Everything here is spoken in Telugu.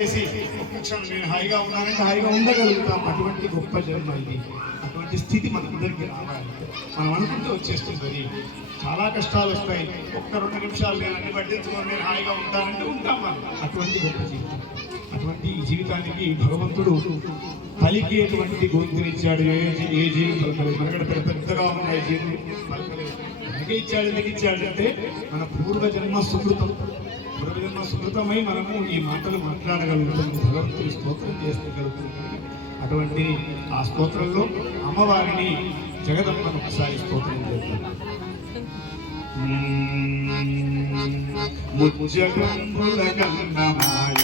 నేను హాయిగా ఉన్నానంటే హాయిగా ఉండగలుగుతాం. అటువంటి గొప్ప జన్మ ఇది. అటువంటి స్థితి మనందరికీ రావాలి. మనం అనుకుంటూ వచ్చేస్తుంది. చాలా కష్టాలు వస్తాయి. 1-2 నిమిషాలు నేను అన్ని పట్టించుకొని నేను హాయిగా ఉంటానంటే ఉంటాం మనం. అటువంటి గొప్ప జీవితం. అటువంటి ఈ జీవితానికి భగవంతుడు పలికేటువంటి గొంతునిచ్చాడు. ఏ జీవి పలకలేదు. మనకడ పెద్దగా ఉన్నాయి జీవులు పలకలేదు. మనకే ఇచ్చాడు. ఎందుకు ఇచ్చాడంటే మన పూర్వజన్మ సుకృతమై మనము ఈ మాటలు మాట్లాడగలుగుతాము. భగవంతుని స్తోత్రం చేస్తగలుగుతాము. అటువంటి ఆ స్తోత్రంలో అమ్మవారిని జగదంబను ఒకసారి స్తోత్రం చేస్తాం. ముజ్జగంబుల గంగమాయ